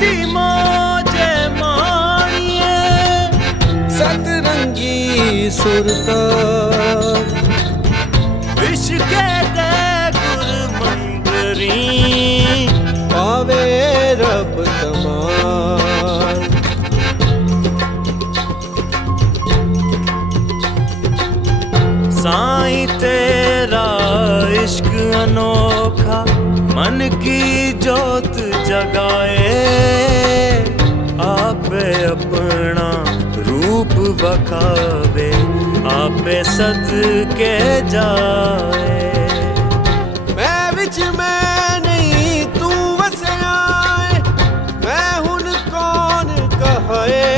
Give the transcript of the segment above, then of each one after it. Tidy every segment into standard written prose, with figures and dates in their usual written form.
दी मौजे माणिए सतरंगी सुरता इश्के दे गुरमंदरी पावे रब तमाम साईं तेरा इश्क अनोखा मन की जोत जगाए आपे अपना रूप बखावे आपे सदके जाए मैं विच मैं नहीं तू वसया मैं हुन कौन कहे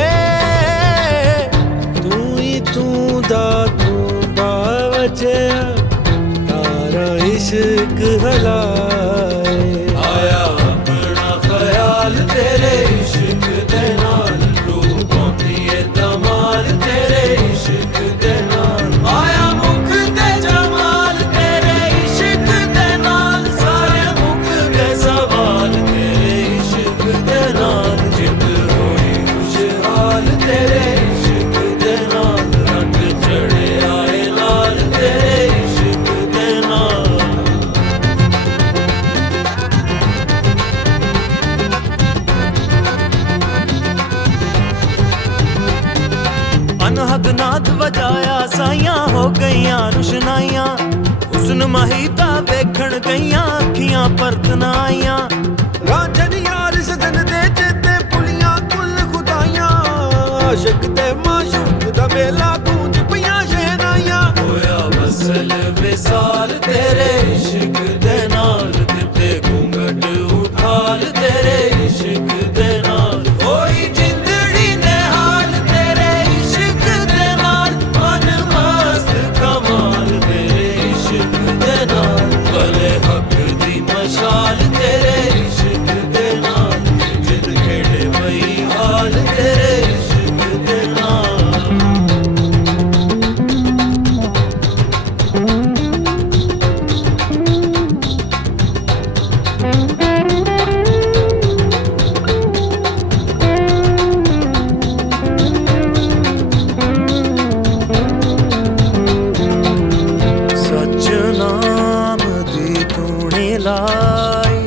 तू ही तू दा तू बावजह तारा इश्क हलाए आया अपना ख्याल तेरे इश्क दे नाल रूह पौंदी है तमाल तेरे इश्क दे नाल आया मुख ते जमाल तेरे इश्क दे नाल सारे मुख दे सवाल तेरे इश्क दे नाल जिंद होई खुशहाल तेरे इश्क दे नाल रंग चढ़े आए लाल तेरे इश्क दे नाल अनहद नाद वजाया साइयां हो गईयां रुशनाइयां हुस्न माहीता वेखण गईयां अखियां परतना आईयां रांझन यार सदन दे चेते पुलियां कुल खुदाइयां आशिक ते माशूक दा मेला गूंज पियां शहनाइयां होया वसल विसाल तेरे इश्क दे नाल किते घूंघट उठाल तेरे इश्क दे नाल होई जिंदड़ी दे हाल तेरे इश्क दे नाल मन मस्त कमाल तेरे इश्क दे नाल भले हक दी मशाल तेरे इश्क दे नाल जिद खेड़े वही हाल तेरे इश्क दे नाल सच नाम दी तूने लाई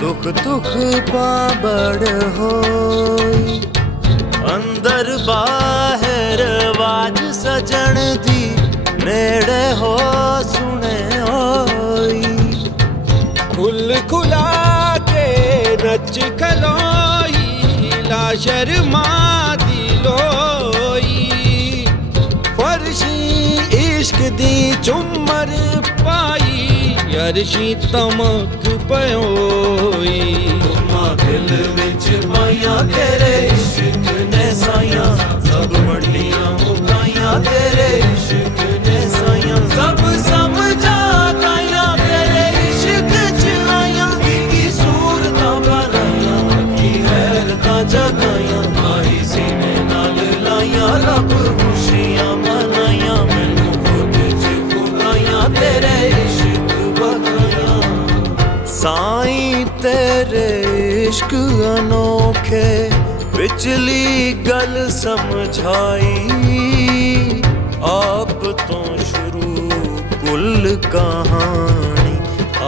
दुख दुख पाबड़ होई अंदर बाहर आवाज सजन दी नेड़े हो सुने होई खुल खुला के नच खलोई ला शर्मा दी लोई फर्शी इश्क दी चुमर पाई अरशी तमक पयोई तुमा दिल विच पाइयां तेरे इश्क ने साइयां सब वड्डियां मुकाइयां तेरे इश्क ने साइयां सब समझा गाइयां तेरे इश्क च आइयां की सूरतां बनाइयां की हैरतां जगाइयां माही सीने नाल लाइयां रब खुशियां मनाइयां मैनू खुद च खुदाइयां तेरे इश्क बगाइयां साईं तेरे इश्क अनोखे विचली गल समझाई आप तो शुरू कुल कहानी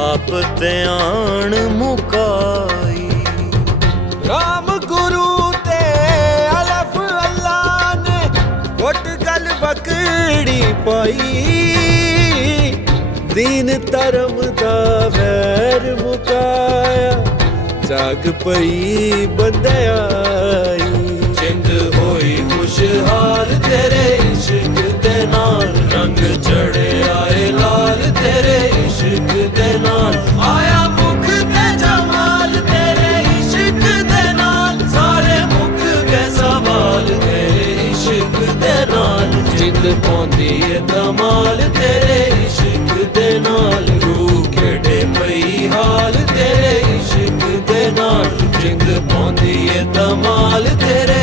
आप ते आन मुकाई राम गुरु ते अलफ अल्लाह ने घुट गल बकड़ी पाई दीन धर्म दा वैर मुकाया जाग पई बंदयाई जिंद होई खुशहाल तेरे इश्क दे नाल रंग चढ़े आए लाल तेरे इश्क दे नाल आया मुख ते जमाल तेरे इश्क दे नाल सारे मुख के सवाल तेरे इश्क दे नाल जिंद पौंदी है तमाल तेरे इश्क दे नाल रूह खेड़े पई हाल तेरे इश्क दे नाल जिंद पौंदी है तमाल तेरे